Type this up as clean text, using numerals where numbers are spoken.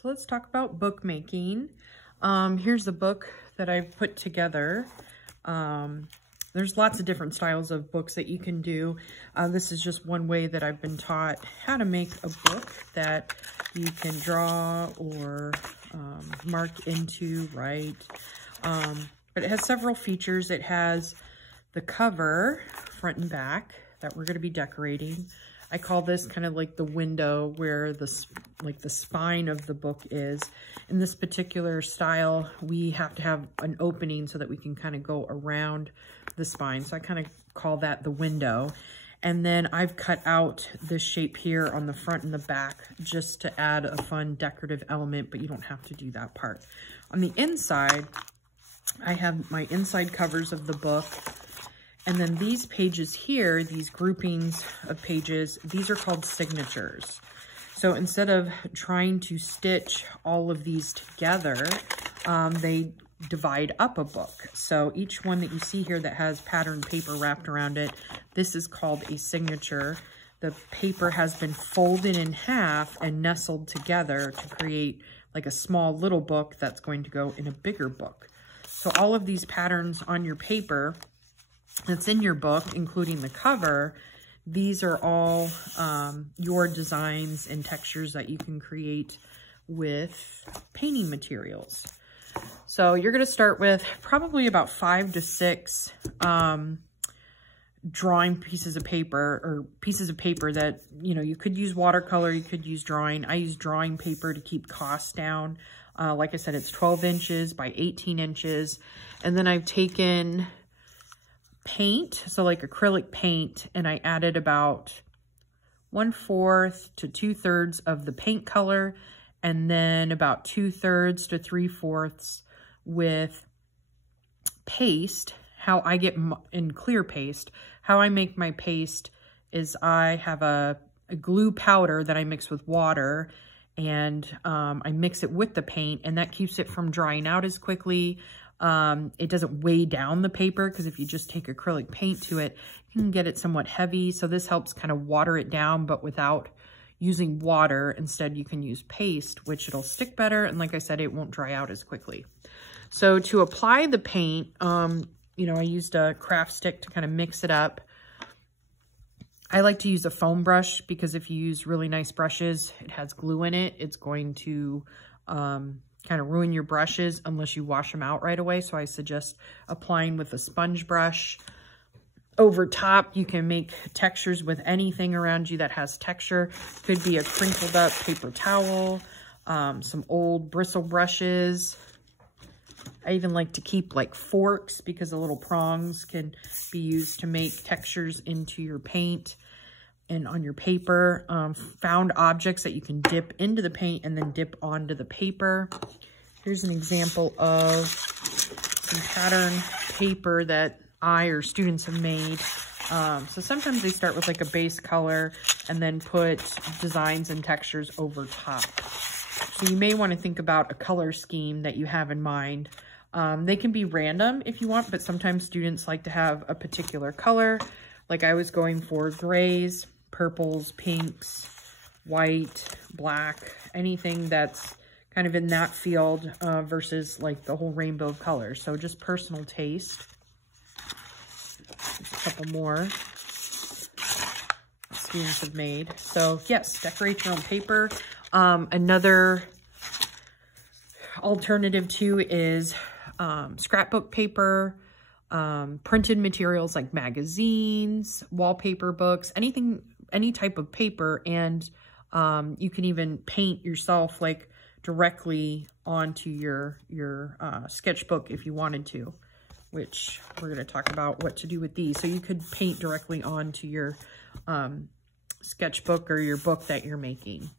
So let's talk about bookmaking. Here's the book that I've put together. There's lots of different styles of books that you can do. This is just one way that I've been taught how to make a book that you can draw or mark into, write. But it has several features. It has the cover, front and back, that we're going to be decorating. I call this kind of like the window where the spine of the book is. In this particular style, we have to have an opening so that we can kind of go around the spine. So I kind of call that the window. And then I've cut out this shape here on the front and the back just to add a fun decorative element, but you don't have to do that part. On the inside, I have my inside covers of the book. And then these pages here, these groupings of pages, these are called signatures. So instead of trying to stitch all of these together, they divide up a book. So each one that you see here that has patterned paper wrapped around it, this is called a signature. The paper has been folded in half and nestled together to create like a small little book that's going to go in a bigger book. So all of these patterns on your paper that's in your book, including the cover, these are all your designs and textures that you can create with painting materials. So you're going to start with probably about 5 to 6 drawing pieces of paper, or pieces of paper that, you know, you could use watercolor, you could use drawing. I use drawing paper to keep costs down. Like I said, it's 12 inches by 18 inches. And then I've taken paint, so like acrylic paint, and I added about 1/4 to 2/3 of the paint color, and then about 2/3 to 3/4 with paste. How I get in clear paste, how I make my paste is I have a glue powder that I mix with water, and I mix it with the paint, and that keeps it from drying out as quickly. It doesn't weigh down the paper, because if you just take acrylic paint to it, you can get it somewhat heavy. So this helps kind of water it down, but without using water. Instead, you can use paste, which it'll stick better. And like I said, it won't dry out as quickly. So to apply the paint, you know, I used a craft stick to kind of mix it up. I like to use a foam brush, because if you use really nice brushes, it has glue in it. It's going to kind of ruin your brushes unless you wash them out right away. So I suggest applying with a sponge brush. Over top, you can make textures with anything around you that has texture. Could be a crinkled up paper towel, some old bristle brushes. I even like to keep like forks, because the little prongs can be used to make textures into your paint and on your paper. Found objects that you can dip into the paint and then dip onto the paper. Here's an example of some pattern paper that I or students have made. So sometimes they start with like a base color and then put designs and textures over top. So you may want to think about a color scheme that you have in mind. They can be random if you want, but sometimes students like to have a particular color. Like I was going for grays, purples, pinks, white, black, anything that's kind of in that field versus like the whole rainbow of colors. So just personal taste. A couple more students have made. So yes, decorate your own paper. Another alternative too is scrapbook paper, printed materials like magazines, wallpaper books, anything, any type of paper. And you can even paint yourself like directly onto your sketchbook if you wanted to, which we're going to talk about what to do with these. So you could paint directly onto your sketchbook or your book that you're making.